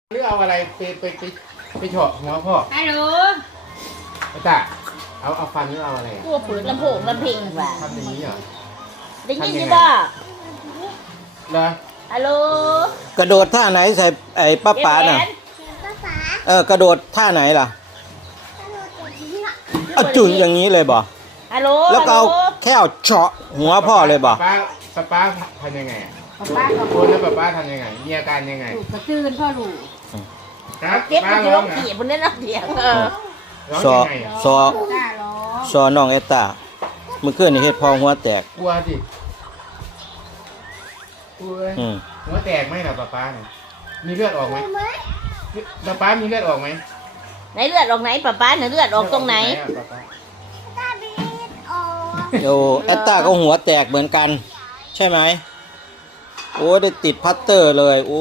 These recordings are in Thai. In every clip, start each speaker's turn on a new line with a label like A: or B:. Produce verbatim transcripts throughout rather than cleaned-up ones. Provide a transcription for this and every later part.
A: หรือเอาอะไรไปไปไปไปเฉาะหัวพ่อ
B: ฮัลโหล
A: ไอ้ตาเอาเอาฟันหรือเอาอะไรอะ
B: กูเปิดลำโพงลำเพลงว่ะ
A: ทำอย่างนี้เหรอ
B: ได้ยินอยู่บ่
A: เหรอ
B: ฮัลโหล
C: กระโดดท่าไหนใส่ไอ้ป้าป๋าน่ะ เออกระโดดท่าไหนล่ะเอาจุ่ยอย่างนี้เลยบ่
B: ฮัลโหล
C: แล้วก็เอาแค่เอาเฉาะหัวพ่อเลยบ่
A: ป้าป้าป้าทำยังไงอะ
B: ป้ากับ
A: คนแล้วป้าป้าทำยังไงมีอาการยังไง
B: ลูกกระตื้นพ่อลูก
A: ครับ
B: เก็บ
A: ป้า
B: มันจะ
A: ร้
B: ล
A: อง
B: ง
A: ไง
B: ขี่บนนั้นนักเดียวเออ
A: ร้อง
C: ซอ
A: ยังไงอะ
C: ซอ
B: กล้าร้อง
C: ซอน้องเอตตาเมื่อคืนนี่เฮ็ดพอหัวแตก
A: กลัวสิกลัว
C: อืม
A: หัวแตกไหมล่ะป้าป้าเนี่ยมีเลือดออกไหมป้าป้ามีเลือดออกไหม
B: ไหนเลือดออกไหนป้าป้าเนี่ยเลือดออกตรงไหน
A: เลือดออกตรงไหนอะ
C: โอ้เอตตาก็หัวแตกเหมือนกัน ใช่ไหมโอ้ได้ติดพัตเตอร์เลย โอ้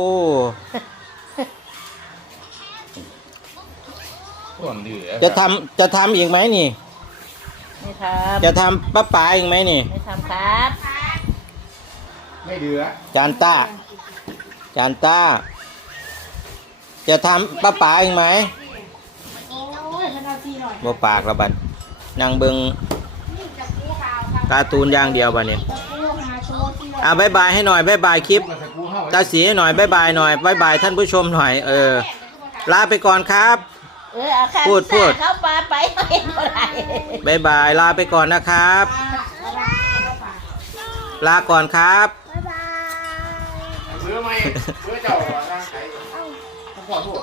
A: ป้าป้าส่วนดื้อ
C: จะทำจะทำอีกไหมนี่
B: ไม่ทำ
C: จะทำป้าป๋าอีกไหมนี่
B: ไม่ทำครับ
A: ไม่ดื้อ
C: จานต้า จานต้า จะทำป้าป๋าอีกไหมบ่ปากละบัดนั่งเบิงการ์ตูนอย่างเดียวบัดเนี่ยอ่ะบายบายให้หน่อยบายบายคลิป ตาสีให้หน่อยบายบายหน่อยบายบายท่านผู้ชมหน่อย เออ ลาไปก่อนครับ
B: เออเอาข้าว
C: พูดพูด
B: เข้าปลาไปเอาเองก็ได้
C: บายบายลาไปก่อนนะครับ ลาก่อนครับ
A: เพื่อไม่เพื่อเจ้าร่างกายเขาขอโทษ